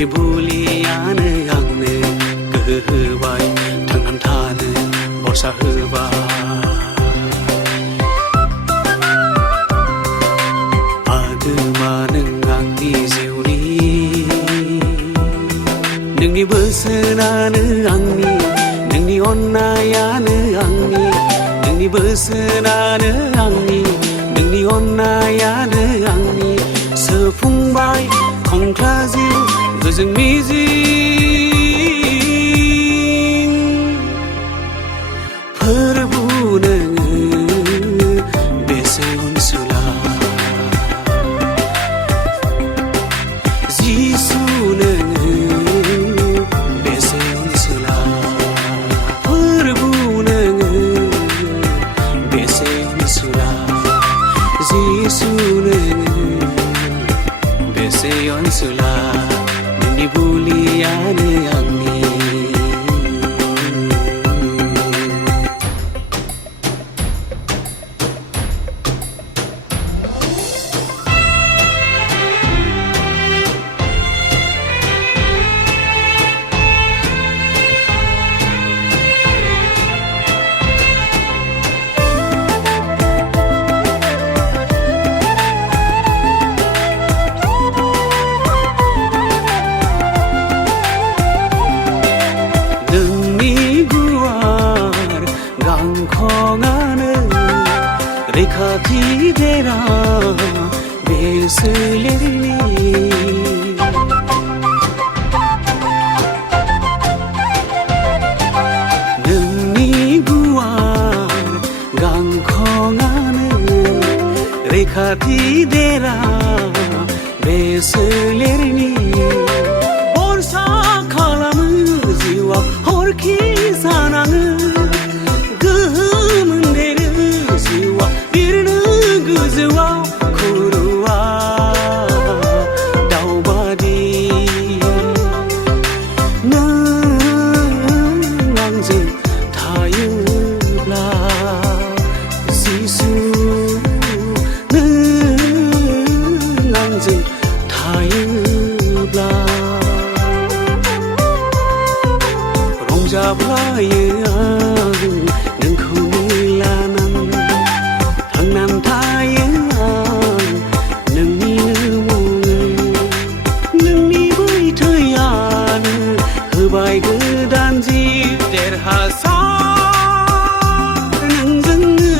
नोंनि बुलियानो आंनो गोहो होबाय थांनानै थानो भरसा होबाय आगोमा नों आंनि जिउनि नोंनि बोसोनानो आंनि नोंनि अननायानो आंनि नोंनि बोसोनानो आंनि नोंनि अननायानो आंनि सोफुंबाय खंख्ला जिउ गोजों मिजिं फोरबु नोङो बेसे अनसुला जिसु नोङो बेसे अनसुला फोरबु नोङो बेसे अनसुला जिसु नोङो बेसे अनसुला नोंनि बुलियानो आंनि रैखाथि देरा बे सोलेरनि नोंनि गुवार गांखंआनो रैखाथि देरा बे सोलेरनि भरसा खालामो जिउआव हरखि जानाङो गोजौआव खर'आ दावबादि नों आंजों थायोब्ला जिसु नों आंजों थायोब्ला रंजाफ्लायो आं नोंखौनो लानानै थांनानै थायो आं नोंनिनो मुङै नोंनि बै थैयानो होबाय गोदान जिउ देरहासार नोंजोंनो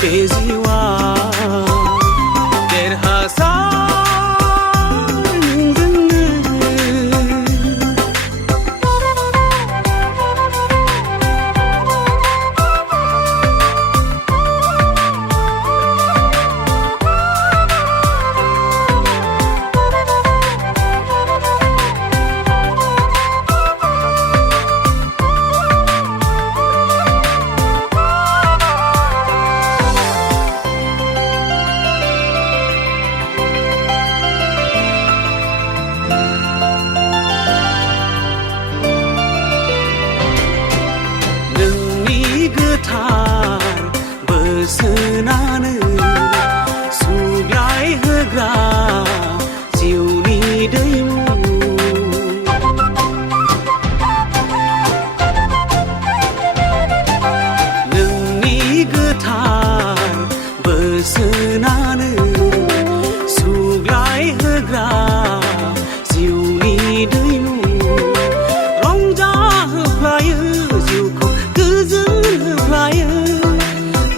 बे जिउआ देरहासार गोथार बोसोनानो सुग्लाय होग्रा जिउनि दैमु नोंनि गोथार बोसोनानो सुग्लाय होग्रा जिउनि दैमु रंजा होफ्लायो जिउखौ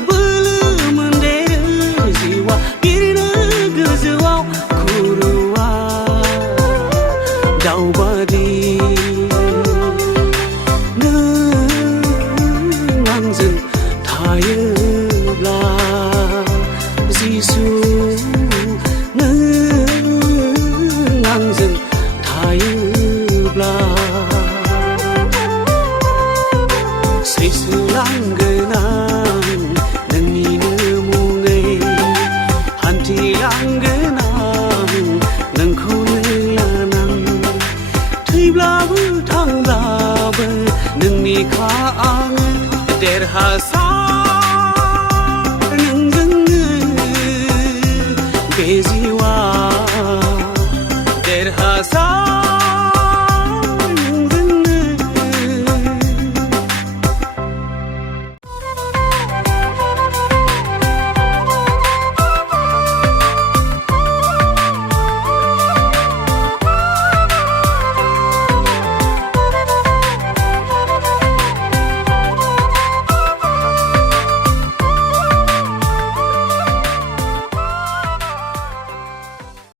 बोलो मोनदेरो जिउआ बिरनो गोजौआव खर'आ दावबादि नों आंजों थायोब्ला जिसु नों आंजों थायोब्ला सैसोलांगोन आं नोंनिनो मुङै हान्थिलांगोन आं नोंखौनो लानानै थैब्लाबो थांब्लाबो नोंनिखा आङो देरहासार नोंजोंनो बे जिउआ देरहासार